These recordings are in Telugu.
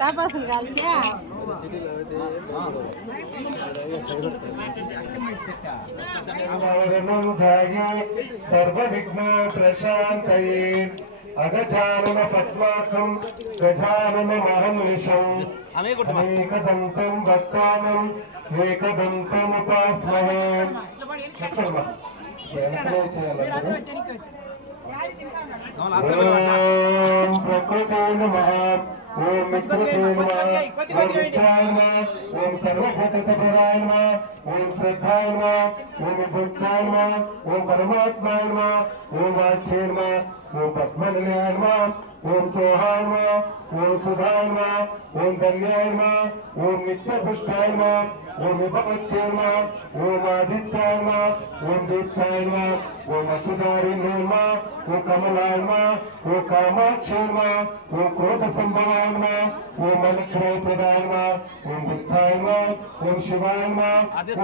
టాపాసులు కాల్చా సర్వ విఘ్న ప్రశాంతయే అగజానన పద్మాకం గజానన మహర్నిశం అనేకదంతం భక్తానం ఏకదంతముపాస్మహే. ఓం ప్రకృతే నమః, ఓం మిత్రతే నమః, ఓం మిత్రాయ నమః, ఓం సర్వభూతప్రదాయ నమః, ఓం శ్రద్ధాయ నమః, ఓం బుద్ధాయ నమః, ఓం పరమాత్మాయ నమః, ఓం వాచ్యే నమః, ఓం పద్మనిలయాయ నమః, ఓం సోహాయ నమః, ఓం సుధాయ నమః, ఓం ధన్యాయ నమః, ఓం నిత్యపుష్టాయ నమః, ఓం విభవత్యే నమః, ఓం ఆదిత్యాయ నమః, ఓం దీప్తాయ నమః, ఓం వసుధారిణ్యే నమః, ఓం కమలాయ నమః, ఓం కామాక్షే నమః, ఓం క్రోధ సంభవాయ నమః, ఓం మణిగ్రహప్రదాయ నమః, ఓం బుద్ధాయ నమః, ఓం శివాయ నమః,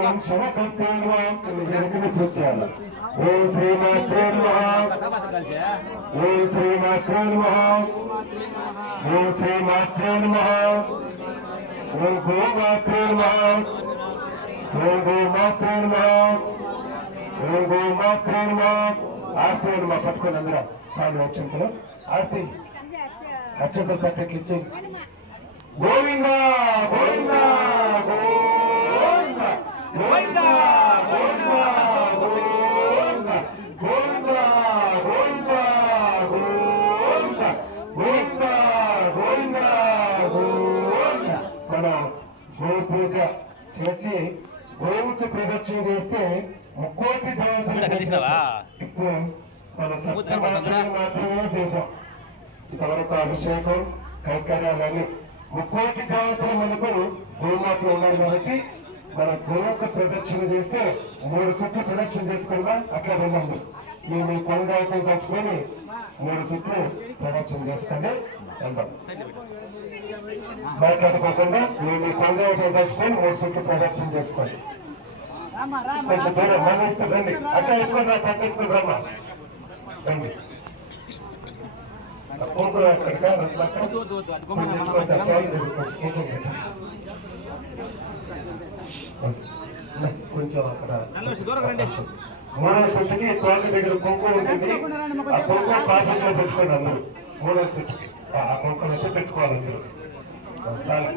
ఓం శివకర్తే నమః. పూజాలి. ఓం శ్రీమాత్రే నమః, ఓం శ్రీమాత్రే నమః, ఓం శ్రీమాత్రే నమః, ఓం గోమాత్రే నమః, ఓం గోమాత్రే నమః, ఓం గోమాత్రే నమః. ఆర్తి నమః. పట్టుకోండి అందరూ సాగు అక్షంతలు. ఆర్తి అక్షంతలు కట్టెట్లు ఇచ్చి గోవింద గోవింద గోవింద గోవింద గోవింద గోవింద గోవింద గోవింద గోవింద గోవింద గోవింద గోవింద. మనం గో పూజ చేసి గోవుకి ప్రదక్షిణ చేస్తే ముక్కోటి దేవతలు ఇప్పుడు మన మాత్రమే చేసాం. ఇంతవరకు అభిషేకం కైకర్యాలన్నీ ముక్కోటి దేవతలు మనకు గోమాతలు ఉన్నారు కాబట్టి మన గోవుకు ప్రదక్షిణ చేస్తే 3 సుట్లు ప్రదక్షిణ చేసుకుందాం. అట్లా వెళ్ళండి. మేము మీ కొండతో తెచ్చుకొని 3 సుట్లు ప్రదక్షిణ చేసుకోండి. వెళ్దాం. మాట్లాడుకోకుండా మేము మీ కొండతో తెచ్చుకొని 3 సుట్లు ప్రదక్షిణ చేసుకోండి. కొంచెం దూరం మన ఇష్టం రండి. అట్లా ఎత్తుకొని రా, తప్పించుకుని రమ్మా రండి. కుంకుమ అక్కడిక కొంచెం అక్కడ 3వ సుట్టుకి తోట దగ్గర కుంకుమ ఉంటుంది. ఆ కుంకుమ పాపంలో పెట్టుకోండి అందరూ. 3వ సుట్టుకి ఆ కుంకుమ అయితే పెట్టుకోవాలి అందరూ. చాలు.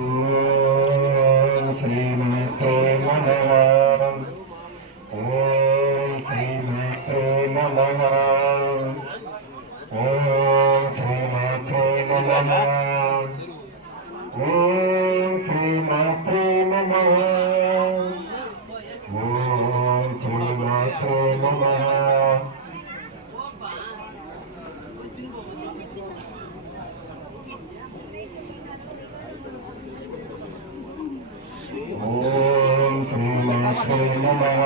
ఓం శ్రీమాత్రే నమః, ఓం శ్రీమాత్రే నమః, ఓం శ్రీమాత్రే నమః, ఓం శ్రీమాత్రే నమః, ఓం శ్రీమాత్రే నమః. ఓం శ్రీ నమః.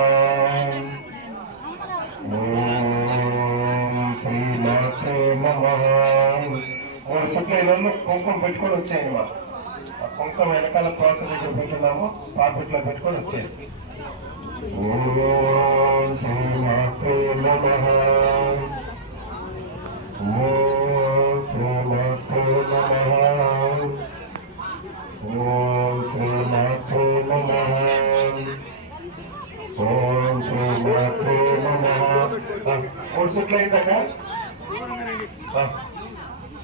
ఓం శ్రీమాత్రే నమః. 3 సుట్లైన కుంకుమ పెట్టుకొని వచ్చాయండి. మా ఆ కుంకుమ వెనకాల తోట దగ్గర పెట్టున్నాము, పాపిట్లో పెట్టుకొని వచ్చాయి. ఓం శ్రీమాత్రే నమః. ఓం శ్రీమాత్రే నమః. ఓం శ్రీమాత్రే నమః. ఓం శ్రీమాత్రే నమః. 3 సుట్లు అయిందాక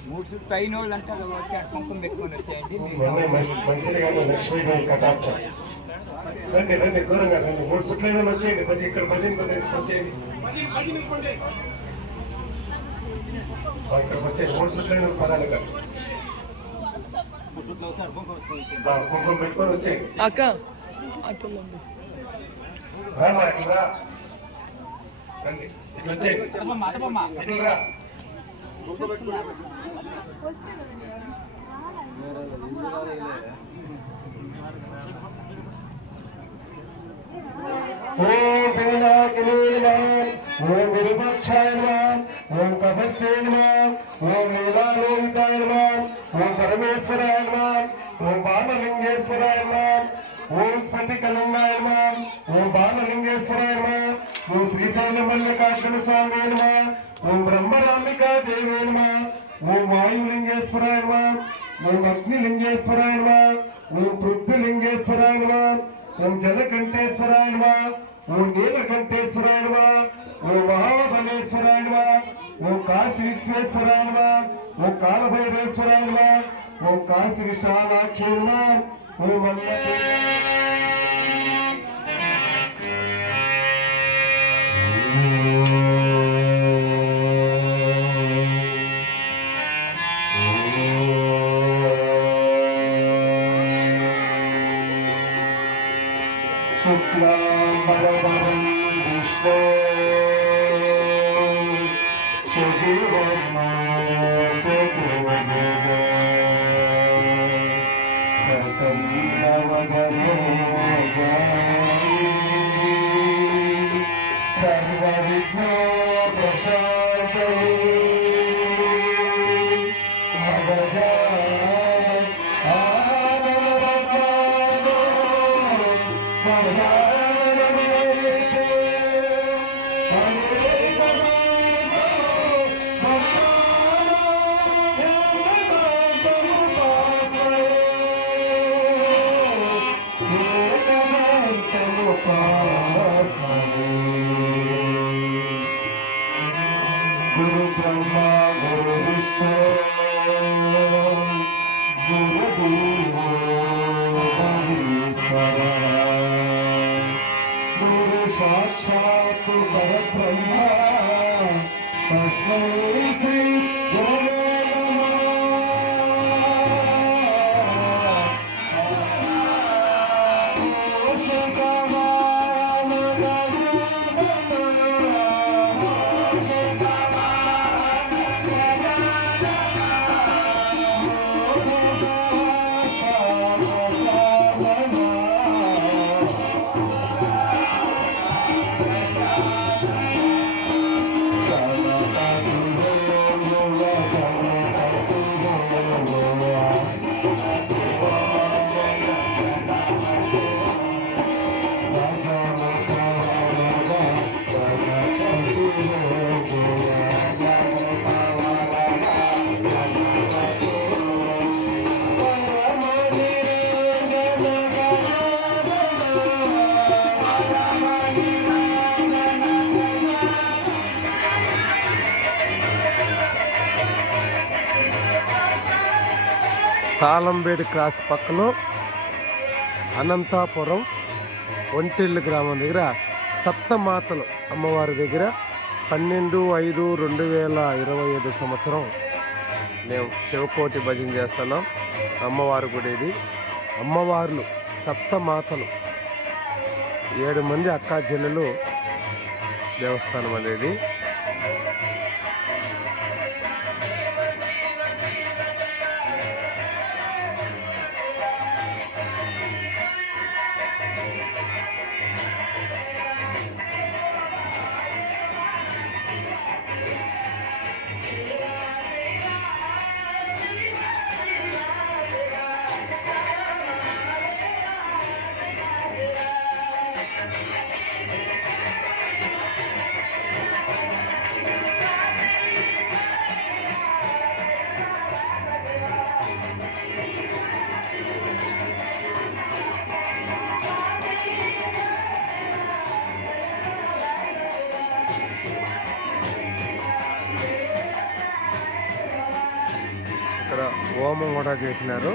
3 సుట్లు అయిన వాళ్ళు అంటే కుంకుమ పెట్టుకొని వచ్చేయండి. మంచిగా లక్ష్మీదేవి కటాక్షం. రండి రండి, దూరంగా రండి. 3 సుట్లు అయిన వాళ్ళు వచ్చేయండి. ఇక్కడ భజన వచ్చేయండి. ఇక్కడికి వచ్చేది 3 సుట్లు అయిన పదాలుగా కుంకుమ పెట్టుకొని వచ్చేయండి. రామా ఇట్లా రండి, ఇట్లా వచ్చేయండి. ఇట్లా రా. ఓం పినాకినీ నమః. ఓం విరూపాక్షాయ నమః. ఓం కపత్తే నమః. ఓం లీలాలోహితాయ నమః. ఓం పరమేశ్వరాయ నమః. ఓం బాలలింగేశ్వరాయ నమః. ఓం స్ఫటికలింగాయ నమః. ఓం బాలలింగేశ్వరాయ నమః. ఓం శ్రీశైలమల్లికార్జున స్వామి నమః. ఓం బ్రహ్మరాంబికా దేవి నమః. ఓం వాయులింగేశ్వరాయ నమః. ఓం అగ్నిలింగేశ్వరాయ నమః. ఓం పృథ్వీలింగేశ్వరాయ నమః. ఓం జలకంఠేశ్వరాయ నమః. ఓం నీలకంఠేశ్వరాయ నమః. ఓం మహాబలేశ్వరాయ నమః. ఓం కాశీ విశ్వేశ్వరాయ నమః. ఓం కాలభైరేశ్వరాయ నమః. ఓం కాశీ విశాలాక్షి నమః. ఓం అన్నపూర్ణ. శుక్లాంబరధరం విష్ణు శశివర్ణం చతుర్భుజ ప్రసన్నవదనో సర్వవిఘ్నోపశాంతయే గురు బ్రహ్మ గురు విష్ణు గురుదేవో మహేశ్వర గురు సాక్షాత్ పరబ్రహ్మ తస్మై శ్రీ గురవే తాళంబేడి క్రాస్ పక్కలో అనంతాపురం ఒంటిల్లు గ్రామం దగ్గర సప్తమాతలు అమ్మవారి దగ్గర 12/5/2025 సంవత్సరం మేము శివకోటి భజన చేస్తున్నాం. అమ్మవారి గుడి ఇది. అమ్మవార్లు సప్తమాతలు 7 మంది అక్కా చెల్లెలు దేవస్థానం అనేది. హోమం కూడా చేసినారు.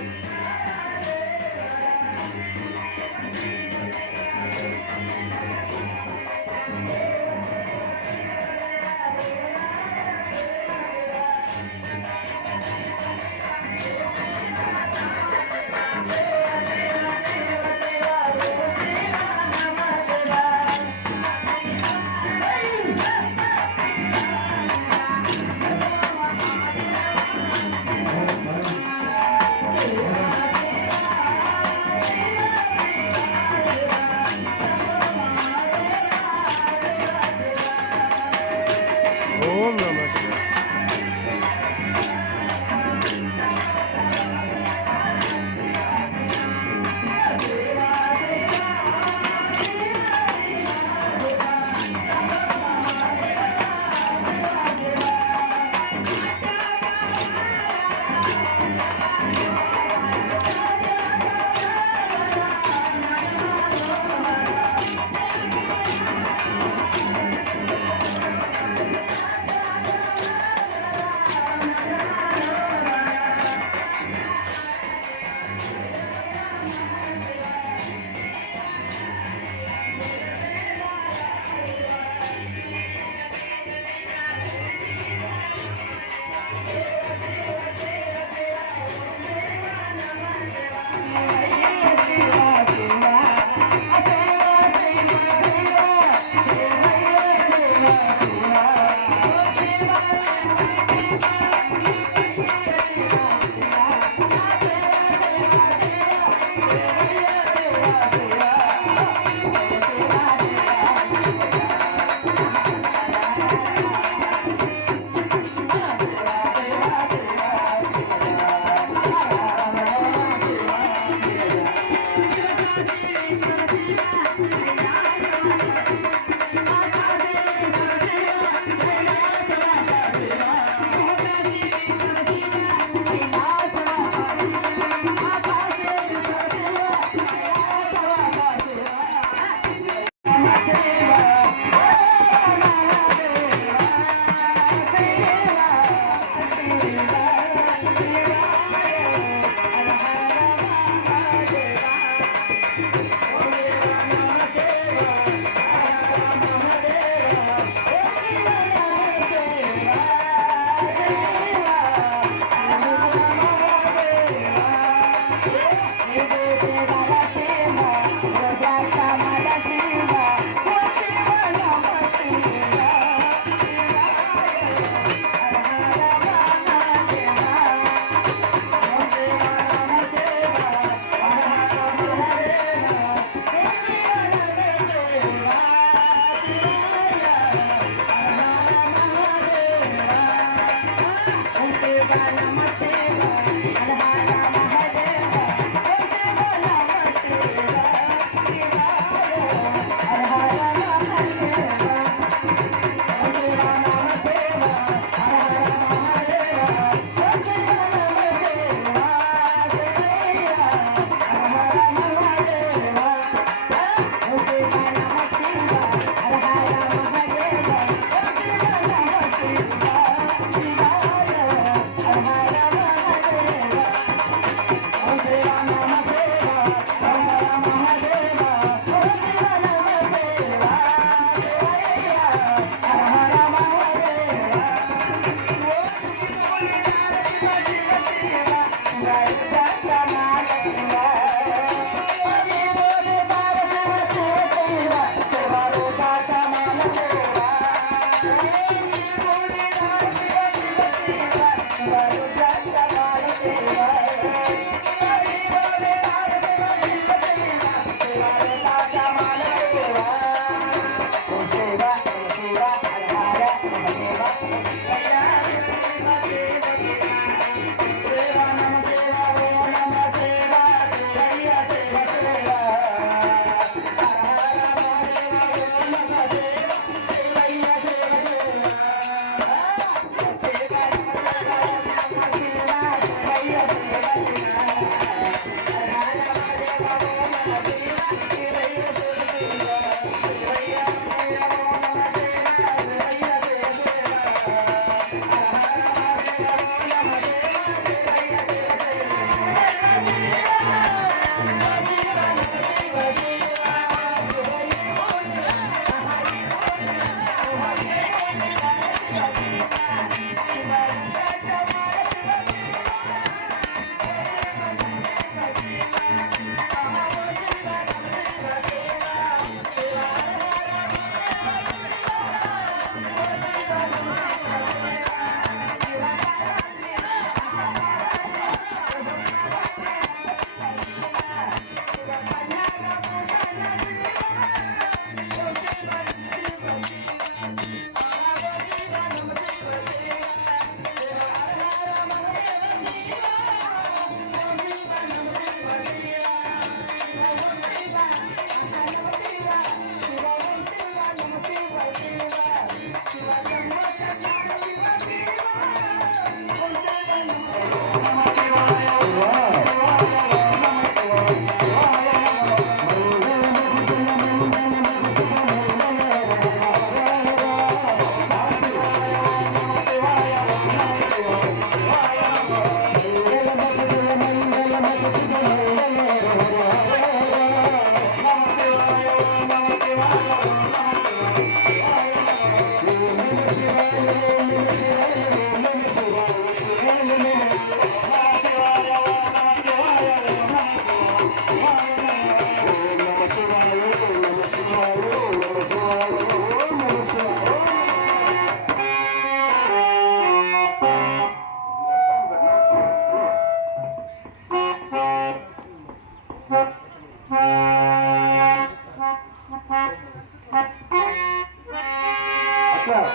అట్లా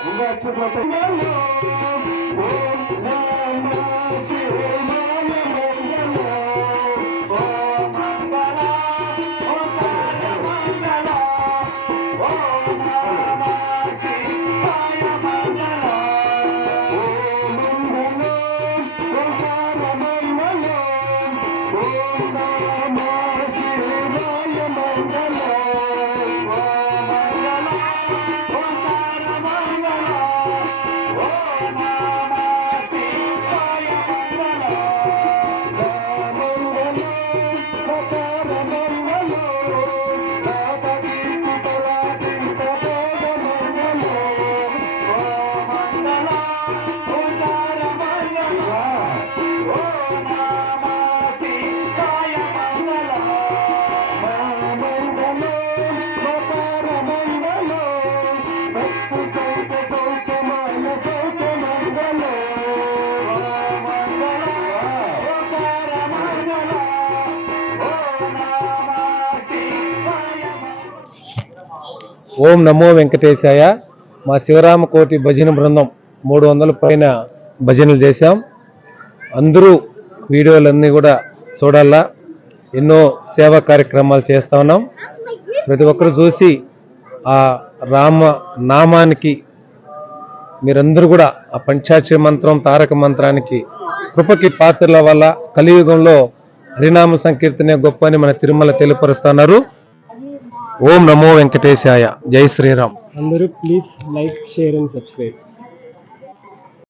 ఇంకా అక్షరాలు ఓం నమో వెంకటేశాయ. మా శివరామకోటి భజన బృందం 300 పైన భజనలు చేశాం. అందరూ వీడియోలన్నీ కూడా చూడాలా. ఎన్నో సేవా కార్యక్రమాలు చేస్తా ఉన్నాం. ప్రతి ఒక్కరు చూసి ఆ రామ నామానికి మీరందరూ కూడా ఆ పంచాక్షరి మంత్రం తారక మంత్రానికి కృపకి పాత్రల వల్ల కలియుగంలో హరినామ సంకీర్తనే గొప్ప అని మన తిరుమల తెలియపరుస్తున్నారు. ఓం నమో వెంకటేశాయ. జై శ్రీరామ్. అందరూ please like, share and subscribe.